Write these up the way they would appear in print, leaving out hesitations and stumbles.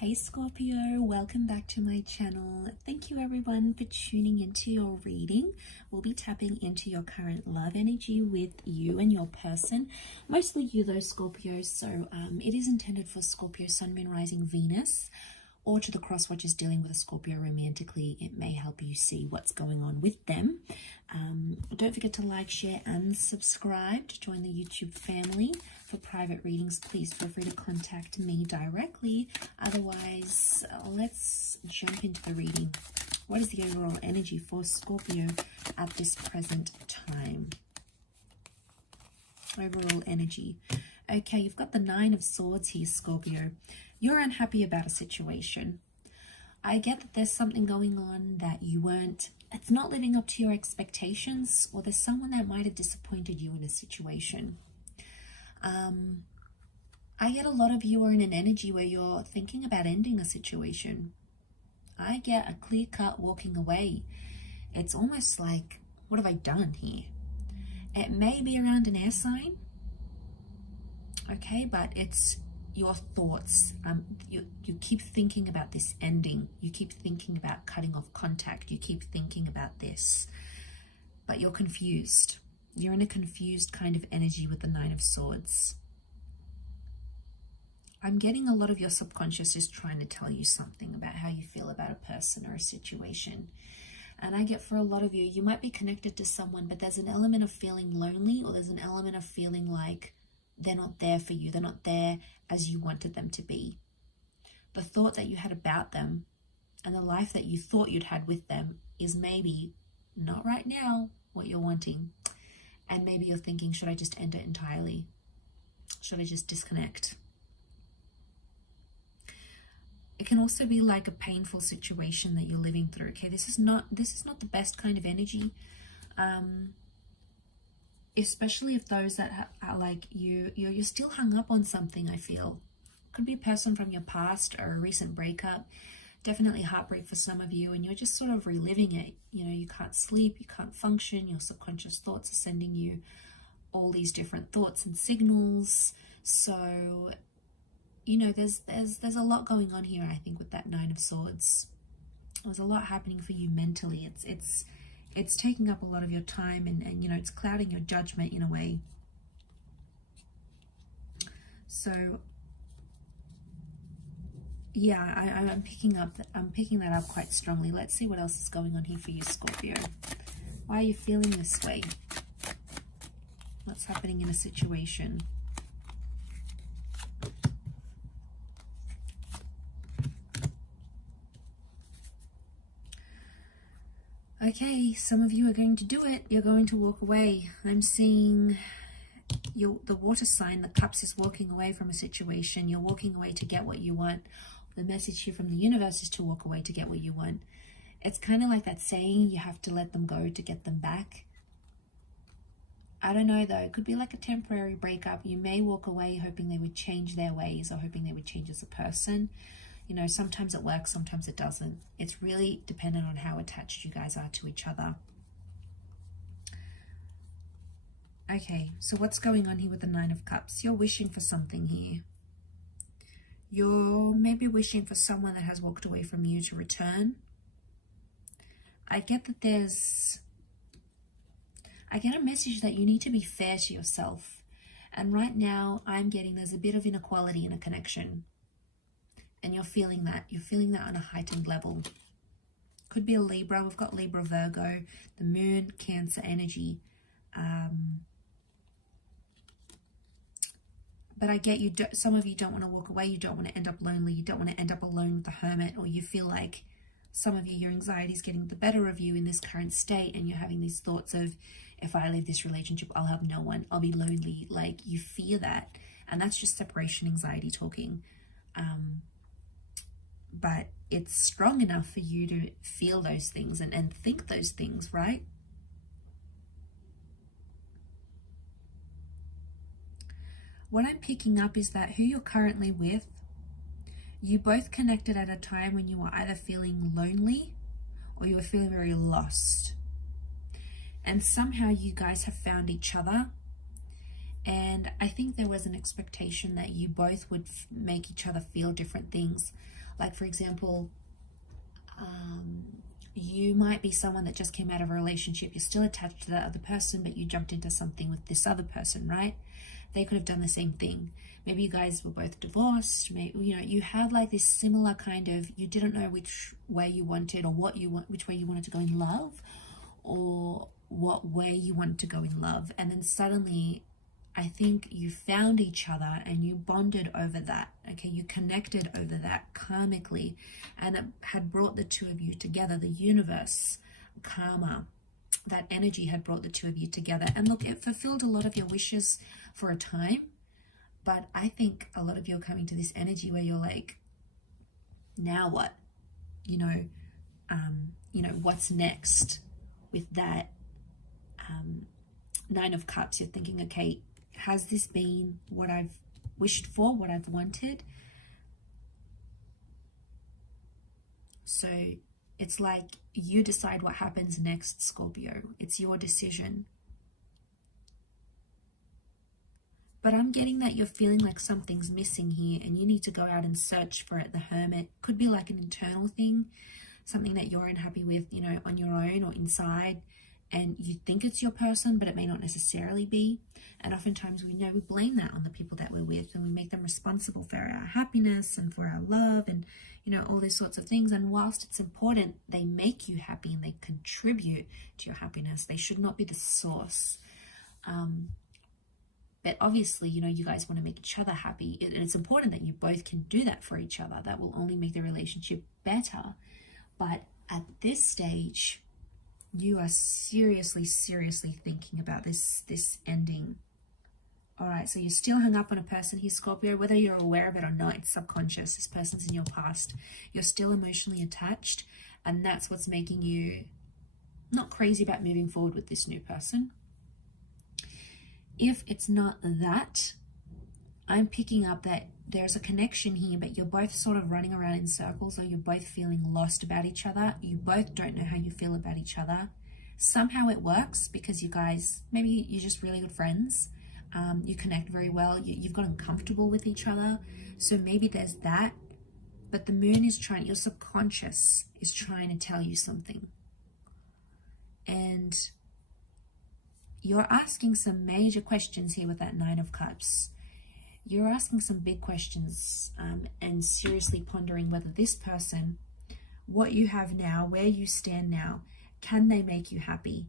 Hey Scorpio, welcome back to my channel. Thank you everyone for tuning into your reading. We'll be tapping into your current love energy with you and your person. Mostly you though, Scorpio, so it is intended for Scorpio, Sun, Moon, Rising, Venus, or to the cross watchers dealing with a Scorpio romantically. It may help you see what's going on with them. Don't forget to like, share, and subscribe to join the YouTube family. For private readings, please feel free to contact me directly. Otherwise, let's jump into the reading. What is the overall energy for Scorpio at this present time? Overall energy. Okay, you've got the Nine of Swords here, Scorpio. You're unhappy about a situation. I get that there's something going on that it's not living up to your expectations, or there's someone that might have disappointed you in a situation. I get a lot of you are in an energy where you're thinking about ending a situation. I get a clear-cut walking away. It's almost like, what have I done here? It may be around an air sign, okay, but it's your thoughts. You keep thinking about this ending. You keep thinking about cutting off contact. You keep thinking about this, but you're confused. You're in a confused kind of energy with the Nine of Swords. I'm getting a lot of your subconscious is trying to tell you something about how you feel about a person or a situation. And I get for a lot of you, you might be connected to someone, but there's an element of feeling lonely, or there's an element of feeling like they're not there for you. They're not there as you wanted them to be. The thought that you had about them and the life that you thought you'd had with them is maybe not right now what you're wanting. And maybe you're thinking, should I just end it entirely? Should I just disconnect? It can also be like a painful situation that you're living through. Okay, this is not the best kind of energy, especially if those that are like you're still hung up on something. I feel could be a person from your past or a recent breakup. Definitely heartbreak for some of you, and you're just sort of reliving it. You know, you can't sleep, you can't function, your subconscious thoughts are sending you all these different thoughts and signals. So, you know, there's a lot going on here, I think, with that Nine of Swords. There's a lot happening for you mentally. It's taking up a lot of your time, and you know, it's clouding your judgment in a way. So yeah, I'm picking that up quite strongly. Let's see what else is going on here for you, Scorpio. Why are you feeling this way? What's happening in a situation? Okay, some of you are going to do it. You're going to walk away. I'm seeing the water sign, the cups, is walking away from a situation. You're walking away to get what you want. The message here from the universe is to walk away to get what you want. It's kind of like that saying, you have to let them go to get them back. I don't know though, it could be like a temporary breakup. You may walk away hoping they would change their ways, or hoping they would change as a person. You know, sometimes it works, sometimes it doesn't. It's really dependent on how attached you guys are to each other. Okay, so what's going on here with the Nine of Cups? You're wishing for something here. You're maybe wishing for someone that has walked away from you to return. I get that I get a message that you need to be fair to yourself. And right now I'm getting there's a bit of inequality in a connection. And you're feeling that. You're feeling that on a heightened level. Could be a Libra. We've got Libra, Virgo, the Moon, Cancer energy. But I get you. Some of you don't want to walk away. You don't want to end up lonely. You don't want to end up alone with the Hermit. Or you feel like some of you, your anxiety is getting the better of you in this current state. And you're having these thoughts of, if I leave this relationship, I'll have no one. I'll be lonely. Like, you fear that. And that's just separation anxiety talking. But it's strong enough for you to feel those things and think those things, right? What I'm picking up is that who you're currently with, you both connected at a time when you were either feeling lonely or you were feeling very lost. And somehow you guys have found each other. And I think there was an expectation that you both would make each other feel different things. Like, for example, you might be someone that just came out of a relationship. You're still attached to that other person, but you jumped into something with this other person, right? They could have done the same thing. Maybe you guys were both divorced. Maybe, you know, you have like this similar kind of, you didn't know which way you wanted, or which way you wanted to go in love, or what way you wanted to go in love. And then suddenly, I think you found each other and you bonded over that. Okay, you connected over that karmically, and it had brought the two of you together. The universe, karma, that energy had brought the two of you together. And look, it fulfilled a lot of your wishes for a time, but I think a lot of you are coming to this energy where you're like, now what? You know, what's next with that Nine of Cups? You're thinking, okay, has this been what I've wished for, what I've wanted? So it's like you decide what happens next, Scorpio. It's your decision. But I'm getting that you're feeling like something's missing here and you need to go out and search for it. The Hermit could be like an internal thing, something that you're unhappy with, you know, on your own or inside, and you think it's your person, but it may not necessarily be. And oftentimes we blame that on the people that we're with, and we make them responsible for our happiness and for our love and, you know, all these sorts of things. And whilst it's important, they make you happy and they contribute to your happiness. They should not be the source. But obviously, you know, you guys want to make each other happy. And it's important that you both can do that for each other. That will only make the relationship better. But at this stage, you are seriously thinking about this ending. All right, so you're still hung up on a person here, Scorpio, whether you're aware of it or not. It's subconscious. This person's in your past. You're still emotionally attached, and that's what's making you not crazy about moving forward with this new person. If it's not that, I'm picking up that there's a connection here, but you're both sort of running around in circles, or you're both feeling lost about each other. You both don't know how you feel about each other. Somehow it works because you guys, maybe you're just really good friends. You connect very well. You've gotten comfortable with each other. So maybe there's that. But the moon is trying, your subconscious is trying to tell you something. And you're asking some major questions here with that Nine of Cups. You're asking some big questions and seriously pondering whether this person, what you have now, where you stand now, can they make you happy?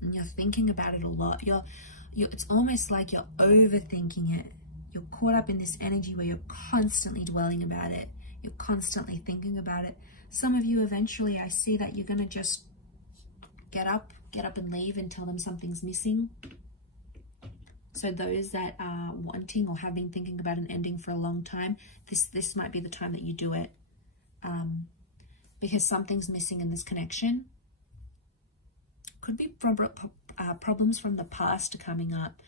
And you're thinking about it a lot. It's almost like you're overthinking it. You're caught up in this energy where you're constantly dwelling about it. You're constantly thinking about it. Some of you eventually, I see that you're going to just get up and leave and tell them something's missing. So those that are wanting or have been thinking about an ending for a long time, this might be the time that you do it, because something's missing in this connection. Could be problems from the past coming up.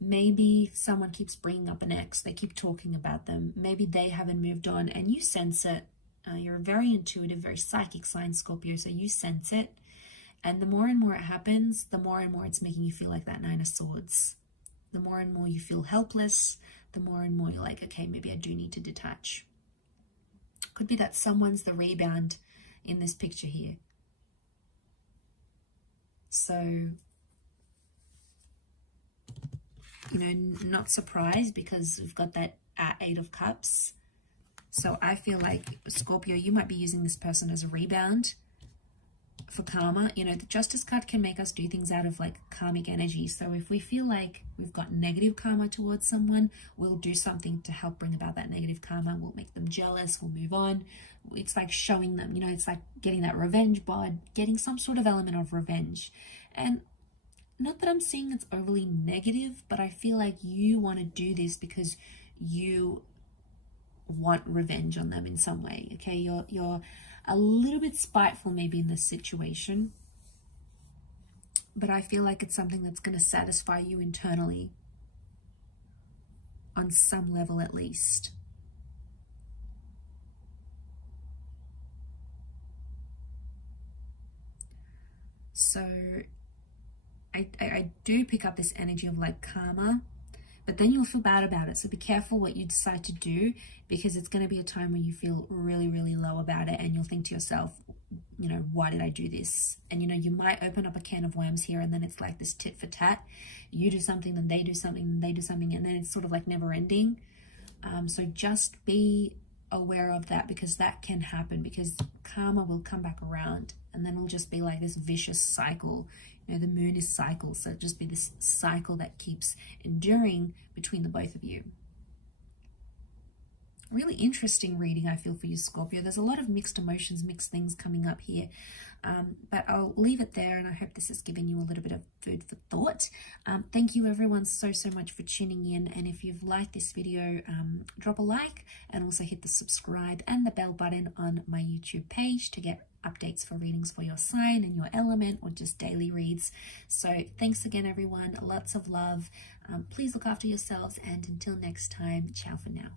Maybe someone keeps bringing up an ex. They keep talking about them. Maybe they haven't moved on and you sense it. You're a very intuitive, very psychic sign, Scorpio, so you sense it. And the more and more it happens, the more and more it's making you feel like that Nine of Swords. The more and more you feel helpless, the more and more you're like, okay, maybe I do need to detach. Could be that someone's the rebound in this picture here. So, you know, not surprised because we've got that Eight of Cups. So I feel like, Scorpio, you might be using this person as a rebound for karma. You know, the Justice card can make us do things out of like karmic energy. So if we feel like we've got negative karma towards someone, we'll do something to help bring about that negative karma. We'll make them jealous, we'll move on. It's like showing them, you know, it's like getting that revenge bod, getting some sort of element of revenge. And not that I'm saying it's overly negative, but I feel like you want to do this because you want revenge on them in some way. Okay, you're a little bit spiteful maybe in this situation, but I feel like it's something that's going to satisfy you internally on some level at least. So I do pick up this energy of like karma, but then you'll feel bad about it. So be careful what you decide to do, because it's going to be a time where you feel really, really low about it, and you'll think to yourself, you know, why did I do this? And, you know, you might open up a can of worms here, and then it's like this tit for tat. You do something, then they do something, then they do something, and then it's sort of like never ending. So just be aware of that, because that can happen, because karma will come back around, and then it'll just be like this vicious cycle. You know, the moon is cycle, so it'll just be this cycle that keeps enduring between the both of you. Really interesting reading, I feel, for you, Scorpio. There's a lot of mixed emotions, mixed things coming up here. But I'll leave it there, and I hope this has given you a little bit of food for thought. Thank you, everyone, so much for tuning in. And if you've liked this video, drop a like, and also hit the subscribe and the bell button on my YouTube page to get updates for readings for your sign and your element, or just daily reads. So thanks again, everyone. Lots of love. Please look after yourselves, and until next time, ciao for now.